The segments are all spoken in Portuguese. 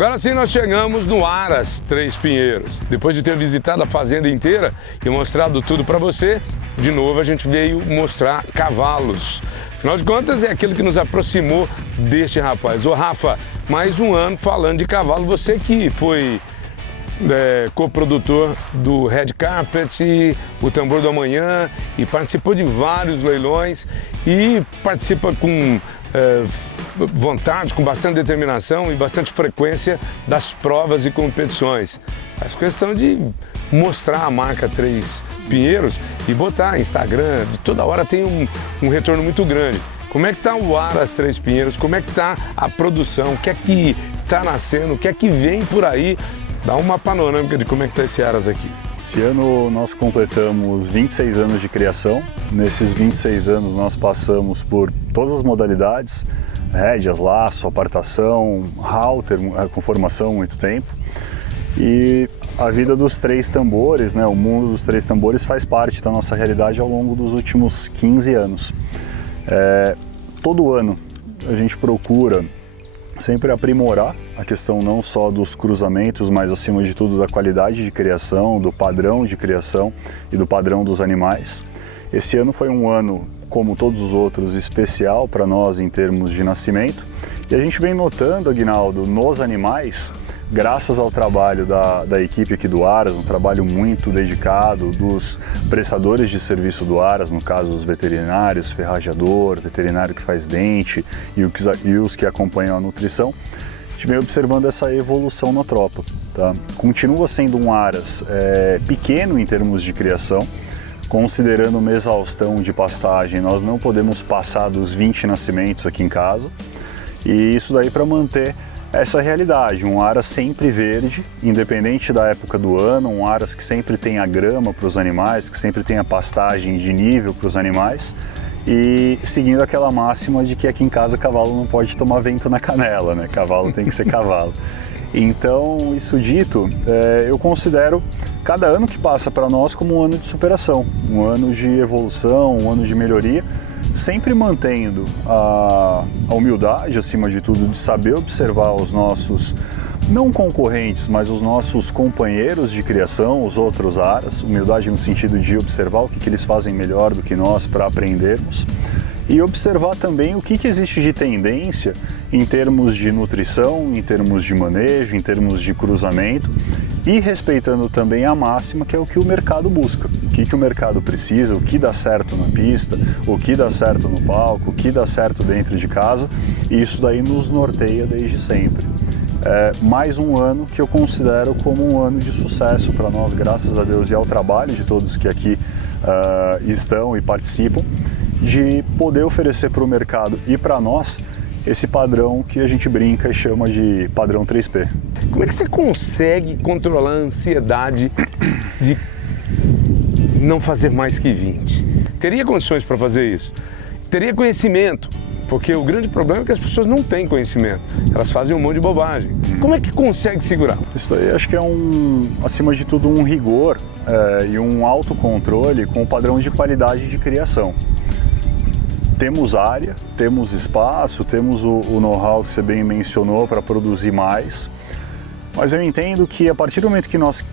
Agora sim nós chegamos no Aras Três Pinheiros. Depois de ter visitado a fazenda inteira e mostrado tudo para você, de novo a gente veio mostrar cavalos. Afinal de contas é aquilo que nos aproximou deste rapaz. Ô Rafa, mais um ano falando de cavalo, você que foi coprodutor do Red Carpet, o Tambor do Amanhã, e participou de vários leilões e participa com vontade, com bastante determinação e bastante frequência das provas e competições. Faz questão de mostrar a marca Três Pinheiros e botar Instagram, de toda hora tem um retorno muito grande. Como é que está o Aras Três Pinheiros? Como é que está a produção? O que é que está nascendo? O que é que vem por aí? Dá uma panorâmica de como é que está esse Aras aqui. Esse ano nós completamos 26 anos de criação. Nesses 26 anos nós passamos por todas as modalidades, rédeas, laço, apartação, halter, com formação há muito tempo. E a vida dos três tambores, o mundo dos três tambores faz parte da nossa realidade ao longo dos últimos 15 anos. Todo ano a gente procura sempre aprimorar a questão não só dos cruzamentos, mas acima de tudo da qualidade de criação, do padrão de criação e do padrão dos animais. Esse ano foi um ano, como todos os outros, especial para nós em termos de nascimento. E a gente vem notando, Aguinaldo, nos animais, graças ao trabalho da equipe aqui do Aras, um trabalho muito dedicado dos prestadores de serviço do Aras, no caso os veterinários, ferrajador, veterinário que faz dente e os que acompanham a nutrição, a gente vem observando essa evolução na tropa. Tá? Continua sendo um Aras pequeno em termos de criação, considerando uma exaustão de pastagem, nós não podemos passar dos 20 nascimentos aqui em casa, e isso daí para manter essa realidade, um Aras sempre verde, independente da época do ano, um Aras que sempre tem a grama para os animais, que sempre tem a pastagem de nível para os animais, e seguindo aquela máxima de que aqui em casa cavalo não pode tomar vento na canela, Cavalo tem que ser cavalo. Então, isso dito, eu considero cada ano que passa para nós como um ano de superação, um ano de evolução, um ano de melhoria, sempre mantendo a humildade, acima de tudo, de saber observar os nossos, não concorrentes, mas os nossos companheiros de criação, os outros Aras, humildade no sentido de observar o que eles fazem melhor do que nós para aprendermos, e observar também o que existe de tendência em termos de nutrição, em termos de manejo, em termos de cruzamento, e respeitando também a máxima que é o que o mercado busca, o que o mercado precisa, o que dá certo na pista, o que dá certo no palco, o que dá certo dentro de casa, e isso daí nos norteia desde sempre. Mais um ano que eu considero como um ano de sucesso para nós, graças a Deus, e ao trabalho de todos que aqui estão e participam, de poder oferecer para o mercado e para nós esse padrão que a gente brinca e chama de padrão 3P. Como é que você consegue controlar a ansiedade de não fazer mais que 20? Teria condições para fazer isso? Teria conhecimento? Porque o grande problema é que as pessoas não têm conhecimento. Elas fazem um monte de bobagem. Como é que consegue segurar? Isso aí acho que é acima de tudo, um rigor e um autocontrole com o padrão de qualidade de criação. Temos área, temos espaço, temos o know-how que você bem mencionou para produzir mais, mas eu entendo que a partir do momento que nós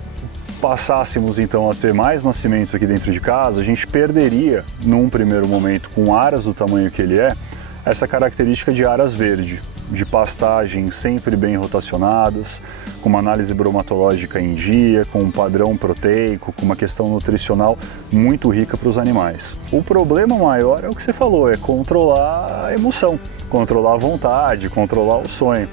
passássemos então a ter mais nascimentos aqui dentro de casa, a gente perderia, num primeiro momento, com Aras do tamanho que ele é, essa característica de Aras verde, de pastagens sempre bem rotacionadas, com uma análise bromatológica em dia, com um padrão proteico, com uma questão nutricional muito rica para os animais. O problema maior é o que você falou, é controlar a emoção, controlar a vontade, controlar o sonho.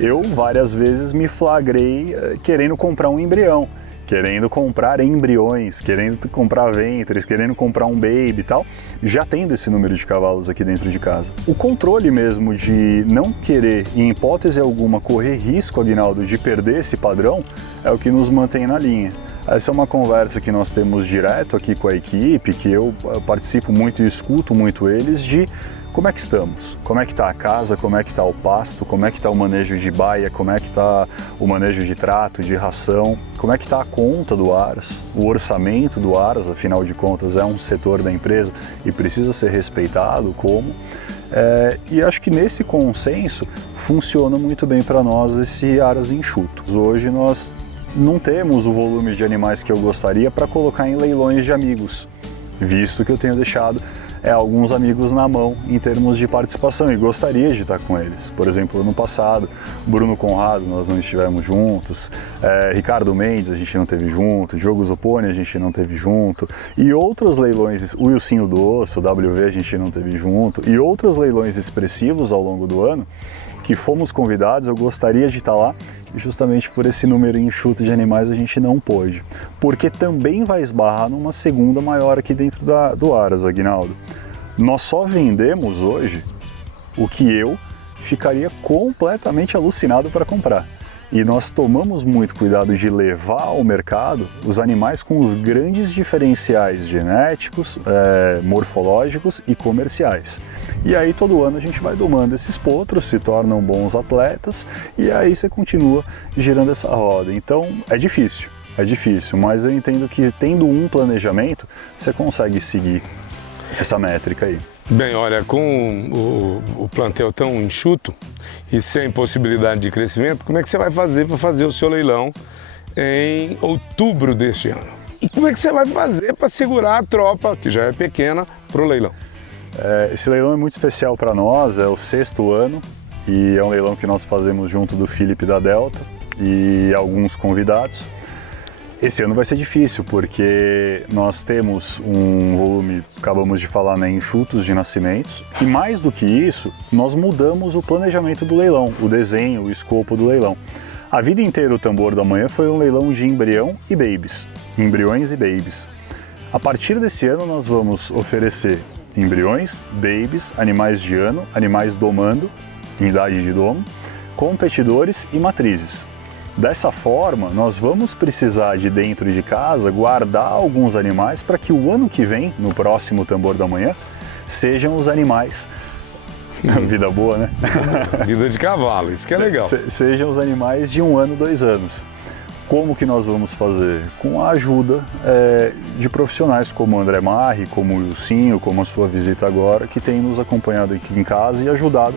Eu várias vezes me flagrei querendo comprar um embrião, querendo comprar embriões, querendo comprar ventres, querendo comprar um baby e tal, já tendo esse número de cavalos aqui dentro de casa. O controle mesmo de não querer, em hipótese alguma, correr risco, Aguinaldo, de perder esse padrão, é o que nos mantém na linha. Essa é uma conversa que nós temos direto aqui com a equipe, que eu participo muito e escuto muito eles, de como é que estamos, como é que está a casa, como é que está o pasto, como é que está o manejo de baia, como é que está o manejo de trato, de ração, como é que está a conta do Aras, o orçamento do Aras, afinal de contas é um setor da empresa e precisa ser respeitado como. E acho que nesse consenso funciona muito bem para nós esse aras enxutos. Hoje nós não temos o volume de animais que eu gostaria para colocar em leilões de amigos, visto que eu tenho deixado alguns amigos na mão em termos de participação e gostaria de estar com eles. Por exemplo, ano passado, Bruno Conrado, nós não estivemos juntos, Ricardo Mendes a gente não teve junto, Diogo Zopponi a gente não teve junto, e outros leilões, o Wilsinho Dosso, o WV a gente não teve junto, e outros leilões expressivos ao longo do ano que fomos convidados, eu gostaria de estar lá, e justamente por esse número enxuto de animais a gente não pôde, porque também vai esbarrar numa segunda maior aqui dentro do Aras, Aguinaldo. Nós só vendemos hoje o que eu ficaria completamente alucinado para comprar. E nós tomamos muito cuidado de levar ao mercado os animais com os grandes diferenciais genéticos, morfológicos e comerciais. E aí todo ano a gente vai domando esses potros, se tornam bons atletas e aí você continua girando essa roda. Então é difícil, mas eu entendo que tendo um planejamento você consegue seguir essa métrica aí. Bem, olha, com o plantel tão enxuto e sem possibilidade de crescimento, como é que você vai fazer para fazer o seu leilão em outubro deste ano? E como é que você vai fazer para segurar a tropa, que já é pequena, para o leilão? Esse leilão é muito especial para nós, é o 6º ano e é um leilão que nós fazemos junto do Felipe da Delta e alguns convidados. Esse ano vai ser difícil porque nós temos um volume, acabamos de falar, enxutos de nascimentos e mais do que isso, nós mudamos o planejamento do leilão, o desenho, o escopo do leilão. A vida inteira o Tambor da Manhã foi um leilão de embrião e babies, embriões e babies. A partir desse ano nós vamos oferecer embriões, babies, animais de ano, animais domando, em idade de domo, competidores e matrizes. Dessa forma, nós vamos precisar de dentro de casa guardar alguns animais para que o ano que vem, no próximo Tambor da Manhã, sejam os animais... Vida boa, né? Vida de cavalo, isso que é legal. Sejam os animais de 1 ano, 2 anos. Como que nós vamos fazer? Com a ajuda de profissionais como o André Marri, como o Wilsinho, como a sua visita agora, que tem nos acompanhado aqui em casa e ajudado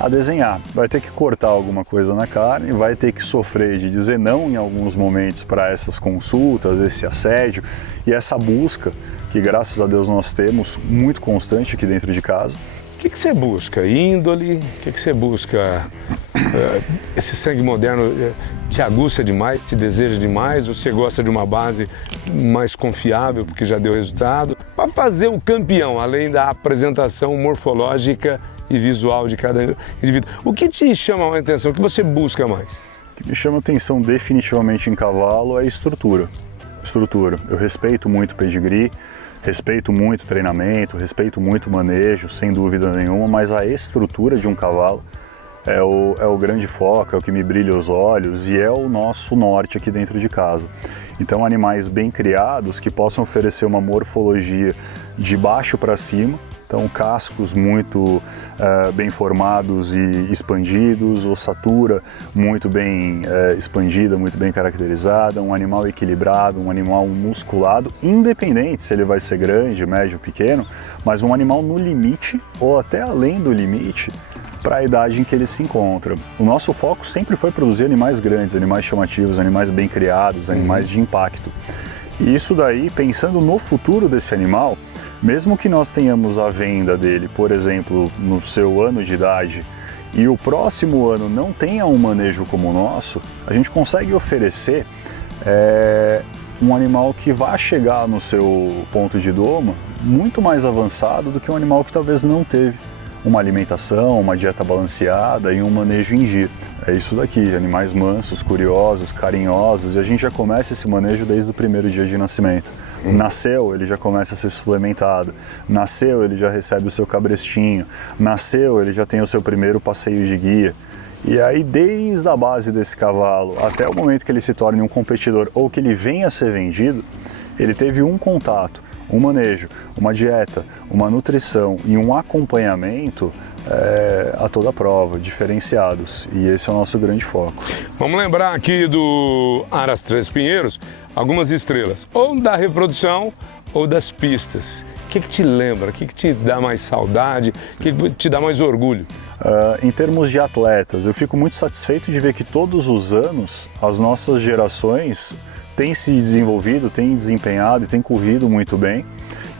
a desenhar. Vai ter que cortar alguma coisa na carne, vai ter que sofrer de dizer não em alguns momentos para essas consultas, esse assédio e essa busca que graças a Deus nós temos muito constante aqui dentro de casa. O que você busca? Índole? O que você busca? Esse sangue moderno te aguça demais, te deseja demais? Ou você gosta de uma base mais confiável porque já deu resultado? Para fazer o campeão, além da apresentação morfológica e visual de cada indivíduo. O que te chama mais atenção? O que você busca mais? O que me chama atenção definitivamente em cavalo é estrutura. Eu respeito muito o pedigree, respeito muito o treinamento, respeito muito o manejo, sem dúvida nenhuma, mas a estrutura de um cavalo é o grande foco, é o que me brilha os olhos e é o nosso norte aqui dentro de casa. Então, animais bem criados que possam oferecer uma morfologia de baixo para cima, então cascos muito bem formados e expandidos, ossatura muito bem expandida, muito bem caracterizada, um animal equilibrado, um animal musculado, independente se ele vai ser grande, médio, pequeno, mas um animal no limite ou até além do limite para a idade em que ele se encontra. O nosso foco sempre foi produzir animais grandes, animais chamativos, animais bem criados, animais de impacto. E isso daí, pensando no futuro desse animal, mesmo que nós tenhamos a venda dele, por exemplo, no seu ano de idade, e o próximo ano não tenha um manejo como o nosso, a gente consegue oferecer um animal que vai chegar no seu ponto de doma muito mais avançado do que um animal que talvez não teve uma alimentação, uma dieta balanceada e um manejo em giro. É isso daqui, animais mansos, curiosos, carinhosos, e a gente já começa esse manejo desde o primeiro dia de nascimento. Nasceu, ele já começa a ser suplementado. Nasceu, ele já recebe o seu cabrestinho. Nasceu, ele já tem o seu primeiro passeio de guia. E aí, desde a base desse cavalo até o momento que ele se torne um competidor ou que ele venha a ser vendido, ele teve um contato, um manejo, uma dieta, uma nutrição e um acompanhamento a toda prova, diferenciados. E esse é o nosso grande foco. Vamos lembrar aqui do Aras Três Pinheiros, algumas estrelas, ou da reprodução ou das pistas? O que te lembra? O que te dá mais saudade? O que te dá mais orgulho? Em termos de atletas, eu fico muito satisfeito de ver que todos os anos as nossas gerações têm se desenvolvido, têm desempenhado e têm corrido muito bem.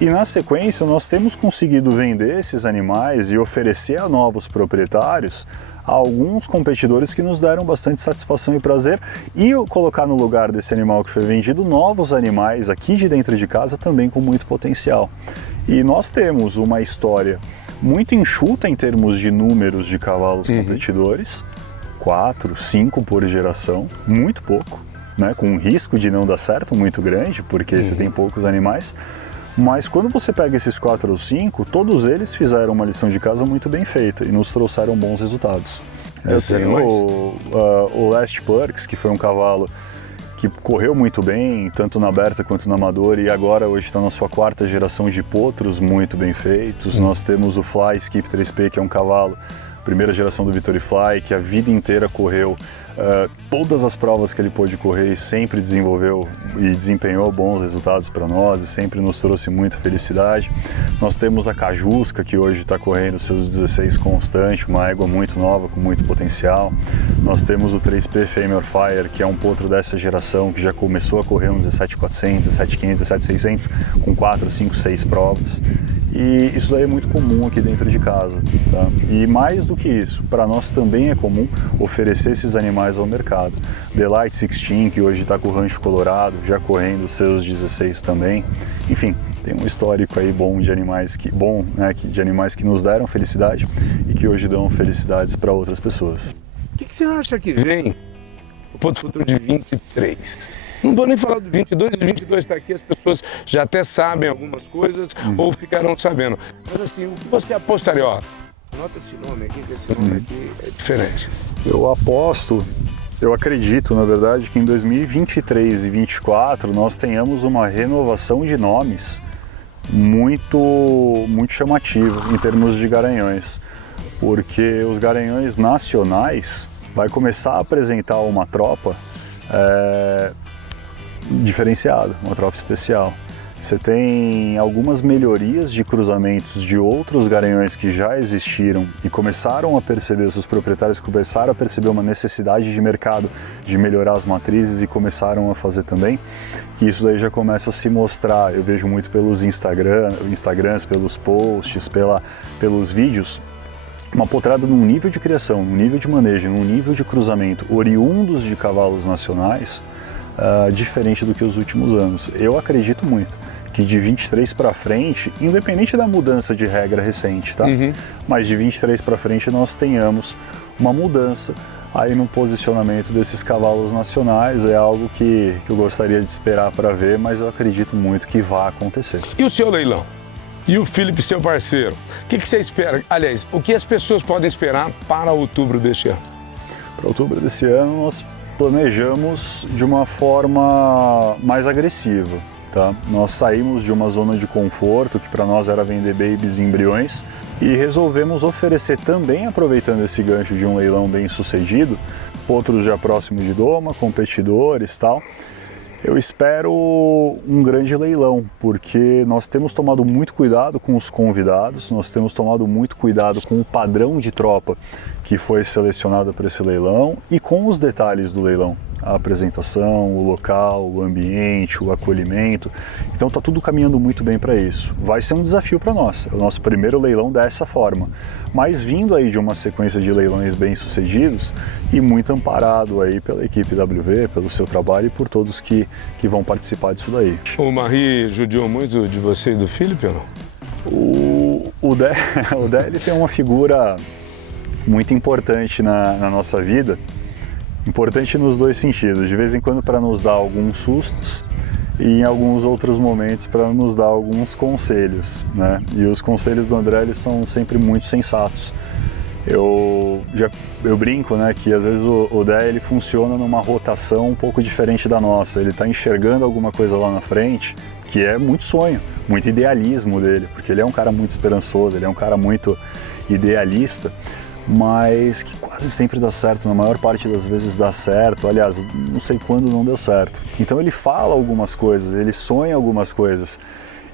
E na sequência nós temos conseguido vender esses animais e oferecer a novos proprietários a alguns competidores que nos deram bastante satisfação e prazer, e colocar no lugar desse animal que foi vendido novos animais aqui de dentro de casa também com muito potencial. E nós temos uma história muito enxuta em termos de números de cavalos competidores, 4, 5 por geração, muito pouco, né? Com um risco de não dar certo muito grande, porque você tem poucos animais. Mas quando você pega esses 4 ou 5, todos eles fizeram uma lição de casa muito bem feita e nos trouxeram bons resultados. O Last Perks, que foi um cavalo que correu muito bem, tanto na aberta quanto na amadora, e agora hoje está na sua 4ª geração de potros muito bem feitos. Nós temos o Fly Skip 3P, que é um cavalo, primeira geração do Vitorifly, que a vida inteira correu todas as provas que ele pôde correr e sempre desenvolveu e desempenhou bons resultados para nós e sempre nos trouxe muita felicidade. Nós temos a Cajusca, que hoje está correndo seus 16 constante, uma égua muito nova, com muito potencial. Nós temos o 3P Fame or Fire, que é um potro dessa geração que já começou a correr uns 17.400, 17.500, 17.600 com 4, 5, 6 provas. E isso daí é muito comum aqui dentro de casa, tá? E mais do que isso, para nós também é comum oferecer esses animais ao mercado. Delight 16, que hoje está com o Rancho Colorado, já correndo os seus 16 também. Enfim, tem um histórico aí bom de animais de animais que nos deram felicidade e que hoje dão felicidades para outras pessoas. O que você acha que vem o Ponto Futuro de 23? Não vou nem falar do 22, o 22 está aqui, as pessoas já até sabem algumas coisas ou ficarão sabendo. Mas assim, o que você apostaria? Ó, anota esse nome aqui, que esse nome aqui é diferente. Eu acredito, na verdade, que em 2023 e 2024 nós tenhamos uma renovação de nomes muito chamativa em termos de garanhões, porque os garanhões nacionais vai começar a apresentar uma tropa diferenciada, uma tropa especial. Você tem algumas melhorias de cruzamentos de outros garanhões que já existiram e começaram a perceber, os seus proprietários começaram a perceber uma necessidade de mercado de melhorar as matrizes e começaram a fazer também, que isso daí já começa a se mostrar. Eu vejo muito pelos Instagrams, pelos posts, pelos vídeos, uma potrada num nível de criação, num nível de manejo, num nível de cruzamento oriundos de cavalos nacionais, diferente do que os últimos anos. Eu acredito muito que de 23 para frente, independente da mudança de regra recente, tá? Mas de 23 para frente nós tenhamos uma mudança aí no posicionamento desses cavalos nacionais. É algo que eu gostaria de esperar para ver, mas eu acredito muito que vai acontecer. E o seu leilão? E o Felipe, seu parceiro? O que você espera? Aliás, o que as pessoas podem esperar para outubro deste ano? Para outubro desse ano nós planejamos de uma forma mais agressiva, tá? Nós saímos de uma zona de conforto, que para nós era vender babies e embriões, e resolvemos oferecer também, aproveitando esse gancho de um leilão bem sucedido, potros já próximos de doma, competidores e tal. Eu espero um grande leilão, porque nós temos tomado muito cuidado com os convidados, nós temos tomado muito cuidado com o padrão de tropa que foi selecionado para esse leilão e com os detalhes do leilão. A apresentação, o local, o ambiente, o acolhimento. Então está tudo caminhando muito bem para isso. Vai ser um desafio para nós, é o nosso primeiro leilão dessa forma. Mas vindo aí de uma sequência de leilões bem-sucedidos e muito amparado aí pela equipe WV, pelo seu trabalho e por todos que vão participar disso daí. O Marie judiou muito de você e do Felipe ou não? O Dé ele tem uma figura muito importante na nossa vida. Importante nos dois sentidos, de vez em quando para nos dar alguns sustos e em alguns outros momentos para nos dar alguns conselhos, né? E os conselhos do André eles são sempre muito sensatos. Eu brinco, né, que às vezes o Dé ele funciona numa rotação um pouco diferente da nossa. Ele está enxergando alguma coisa lá na frente que é muito sonho, muito idealismo dele, porque ele é um cara muito esperançoso, ele é um cara muito idealista, mas que quase sempre dá certo, na maior parte das vezes dá certo. Aliás, não sei quando não deu certo. Então ele fala algumas coisas, ele sonha algumas coisas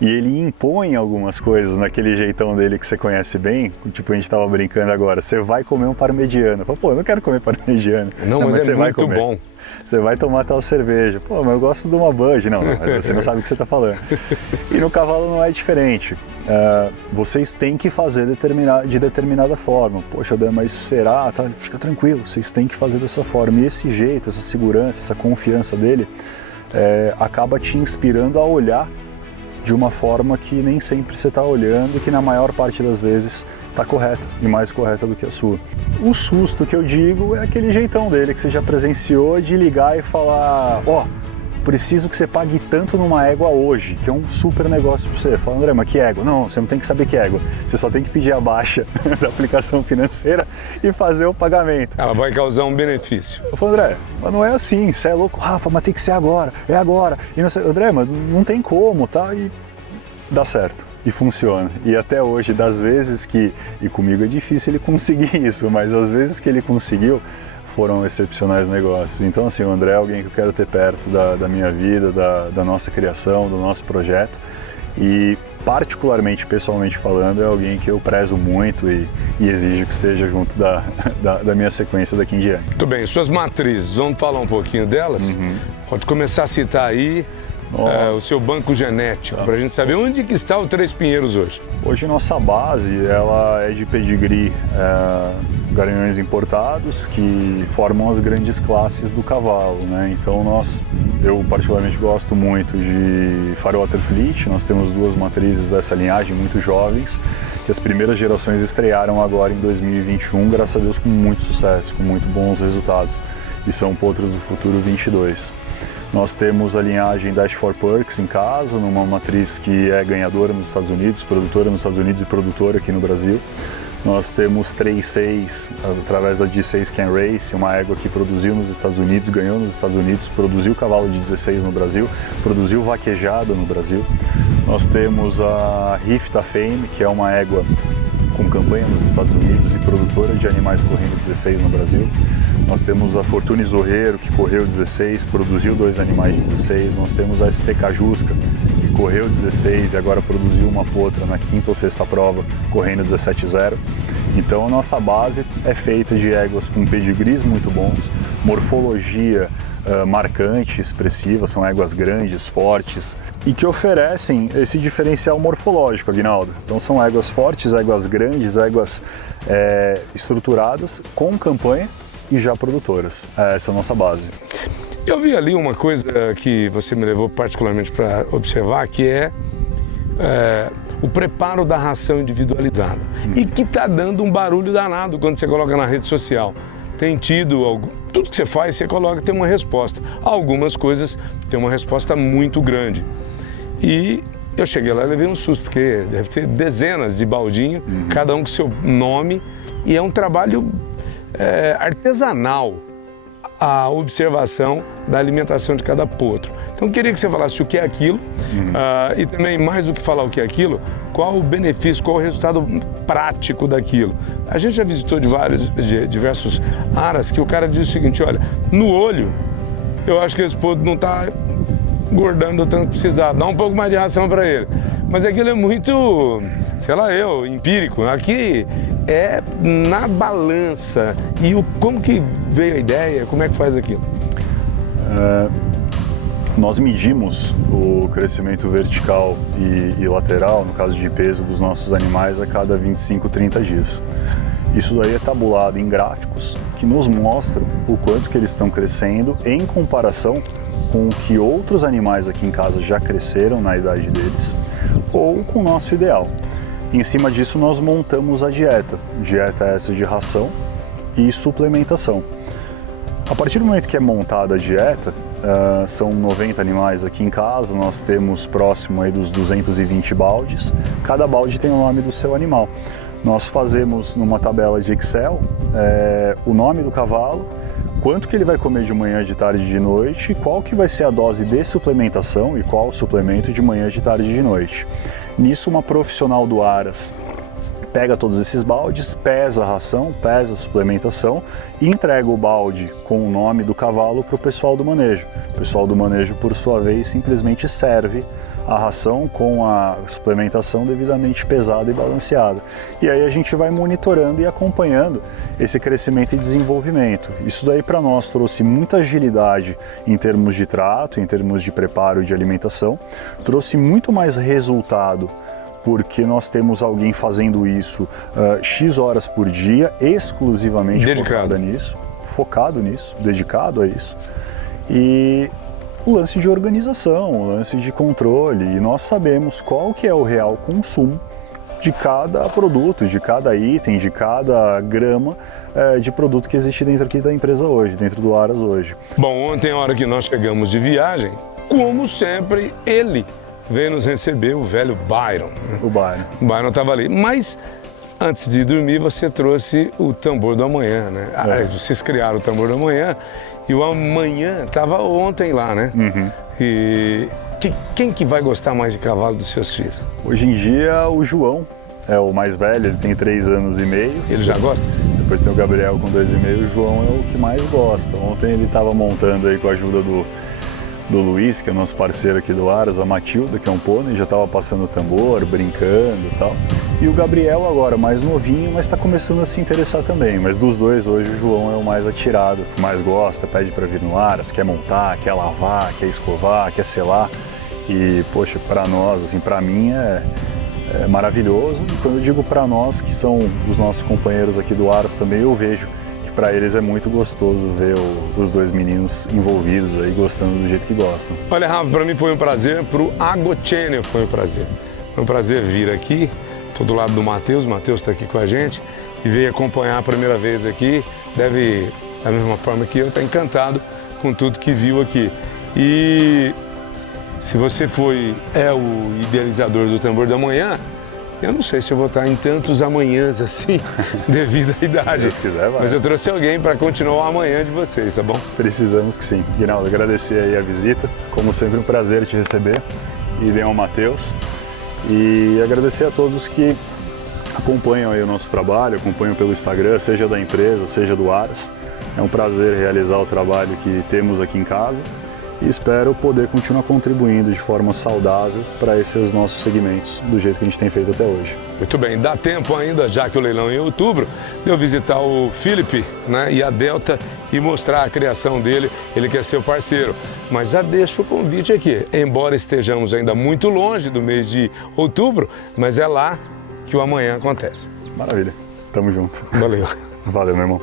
E ele impõe algumas coisas naquele jeitão dele que você conhece bem, tipo a gente estava brincando agora, você vai comer um parmegiana. Fala, pô, eu não quero comer parmegiana. Não, mas você é vai muito comer. bom. Você vai tomar tal cerveja. Pô, mas eu gosto de uma Bud. Não, você não sabe o que você está falando. E no cavalo não é diferente. Vocês têm que fazer de determinada forma. Poxa, Dan, mas será? Tá, fica tranquilo, vocês têm que fazer dessa forma. E esse jeito, essa segurança, essa confiança dele, acaba te inspirando a olhar de uma forma que nem sempre você está olhando e que na maior parte das vezes está correta e mais correta do que a sua. O susto que eu digo é aquele jeitão dele que você já presenciou de ligar e falar, ó, preciso que você pague tanto numa égua hoje, que é um super negócio para você. Fala, André, mas que égua? Não, você não tem que saber que égua. Você só tem que pedir a baixa da aplicação financeira e fazer o pagamento. Ela vai causar um benefício. Eu falo, André, mas não é assim, você é louco, Rafa, mas tem que ser agora, é agora. E não sei, André, mas não tem como, tá? E dá certo. E funciona. E até hoje, das vezes que... E comigo é difícil ele conseguir isso, mas as vezes que ele conseguiu, foram excepcionais negócios. Então, assim, o André é alguém que eu quero ter perto da minha vida, da nossa criação, do nosso projeto. E, particularmente, pessoalmente falando, é alguém que eu prezo muito e exijo que esteja junto da minha sequência daqui em diante. Muito bem, suas matrizes, vamos falar um pouquinho delas? Pode começar a citar aí o seu banco genético, para a gente saber onde que está o Três Pinheiros hoje. Hoje nossa base ela é de pedigree, garanhões importados que formam as grandes classes do cavalo, né? Então eu particularmente gosto muito de Fairwater Fleet. Nós temos duas matrizes dessa linhagem muito jovens, que as primeiras gerações estrearam agora em 2021, graças a Deus com muito sucesso, com muito bons resultados, e são potros do futuro 22. Nós temos a linhagem Dash for Perks em casa, numa matriz que é ganhadora nos Estados Unidos, produtora nos Estados Unidos e produtora aqui no Brasil. Nós temos 3-6 através da G6 Can Race, uma égua que produziu nos Estados Unidos, ganhou nos Estados Unidos, produziu cavalo de 16 no Brasil, produziu vaquejada no Brasil. Nós temos a Rifta Fame, que é uma égua com campanha nos Estados Unidos e produtora de animais correndo 16 no Brasil. Nós temos a Fortune Zorreiro, que correu 16, produziu 2 animais de 16. Nós temos a ST Cajusca, que correu 16 e agora produziu uma potra na 5ª ou 6ª prova, correndo 17,0. Então a nossa base é feita de éguas com pedigrees muito bons, morfologia marcante, expressiva, são éguas grandes, fortes e que oferecem esse diferencial morfológico, Aguinaldo. Então são éguas fortes, éguas grandes, éguas estruturadas, com campanha e já produtoras. Essa é a nossa base. Eu vi ali uma coisa que você me levou particularmente para observar, que é o preparo da ração individualizada. E que está dando um barulho danado quando você coloca na rede social. Tem tido, tudo que você faz, você coloca, tem uma resposta. Algumas coisas tem uma resposta muito grande. E eu cheguei lá e levei um susto, porque deve ter dezenas de baldinho, cada um com seu nome, e é um trabalho artesanal a observação da alimentação de cada potro. Então, eu queria que você falasse o que é aquilo e também, mais do que falar o que é aquilo, qual o benefício, qual o resultado prático daquilo. A gente já visitou diversos aras que o cara diz o seguinte, olha, no olho, eu acho que esse potro não está engordando tanto que precisar, dá um pouco mais de ração para ele. Mas aquilo é muito, sei lá, empírico. Aqui é na balança. E como que veio a ideia? Como é que faz aquilo? Nós medimos o crescimento vertical e lateral, no caso de peso dos nossos animais, a cada 25, 30 dias. Isso daí é tabulado em gráficos que nos mostram o quanto que eles estão crescendo em comparação com o que outros animais aqui em casa já cresceram na idade deles ou com o nosso ideal. Em cima disso nós montamos a dieta essa de ração e suplementação. A partir do momento que é montada a dieta, são 90 animais aqui em casa, nós temos próximo aí dos 220 baldes, cada balde tem o nome do seu animal. Nós fazemos numa tabela de Excel o nome do cavalo, quanto que ele vai comer de manhã, de tarde e de noite, qual que vai ser a dose de suplementação e qual o suplemento de manhã, de tarde e de noite. Nisso, uma profissional do Aras pega todos esses baldes, pesa a ração, pesa a suplementação e entrega o balde com o nome do cavalo para o pessoal do manejo. O pessoal do manejo, por sua vez, simplesmente serve a ração com a suplementação devidamente pesada e balanceada. E aí a gente vai monitorando e acompanhando esse crescimento e desenvolvimento. Isso daí para nós trouxe muita agilidade em termos de trato, em termos de preparo de alimentação, trouxe muito mais resultado porque nós temos alguém fazendo isso X horas por dia, exclusivamente focado nisso, dedicado a isso. E o lance de organização, o lance de controle, e nós sabemos qual que é o real consumo de cada produto, de cada item, de cada grama de produto que existe dentro aqui da empresa hoje, dentro do Aras hoje. Bom, ontem, a hora que nós chegamos de viagem, como sempre, ele veio nos receber, o velho Byron. O Byron. O Byron estava ali, mas antes de dormir você trouxe o tambor do amanhã, né? Vocês criaram o tambor do amanhã e o amanhã estava ontem lá, né? Uhum. E quem que vai gostar mais de cavalo dos seus filhos? Hoje em dia o João é o mais velho, ele tem 3 anos e meio. Ele já gosta? Depois tem o Gabriel com 2,5, o João é o que mais gosta. Ontem ele estava montando aí com a ajuda do Luiz, que é o nosso parceiro aqui do Aras, a Matilda, que é um pônei, já estava passando o tambor, brincando e tal. E o Gabriel agora, mais novinho, mas está começando a se interessar também. Mas dos dois, hoje o João é o mais atirado, que mais gosta, pede para vir no Aras, quer montar, quer lavar, quer escovar, quer selar. E, poxa, para nós, assim, para mim é maravilhoso. E quando eu digo para nós, que são os nossos companheiros aqui do Aras também, eu vejo para eles é muito gostoso ver os dois meninos envolvidos aí, gostando do jeito que gostam. Olha, Rafa, para mim foi um prazer, para o Agro Channel foi um prazer. Foi um prazer vir aqui, estou do lado do Matheus, o Matheus está aqui com a gente e veio acompanhar a primeira vez aqui, deve, da mesma forma que eu, estar encantado com tudo que viu aqui. E se você é o idealizador do Tambor da Manhã, eu não sei se eu vou estar em tantos amanhãs assim, devido à idade. Se Deus quiser, vai. Mas eu trouxe alguém para continuar o amanhã de vocês, tá bom? Precisamos que sim. Guinaldo, agradecer aí a visita. Como sempre, um prazer te receber. E vem ao Matheus. E agradecer a todos que acompanham aí o nosso trabalho, acompanham pelo Instagram, seja da empresa, seja do Aras. É um prazer realizar o trabalho que temos aqui em casa. E espero poder continuar contribuindo de forma saudável para esses nossos segmentos, do jeito que a gente tem feito até hoje. Muito bem, dá tempo ainda, já que o leilão é em outubro, de eu visitar o Felipe, né, e a Delta e mostrar a criação dele, ele quer ser o parceiro. Mas já deixo o convite aqui, embora estejamos ainda muito longe do mês de outubro, mas é lá que o amanhã acontece. Maravilha, tamo junto. Valeu. Valeu, meu irmão.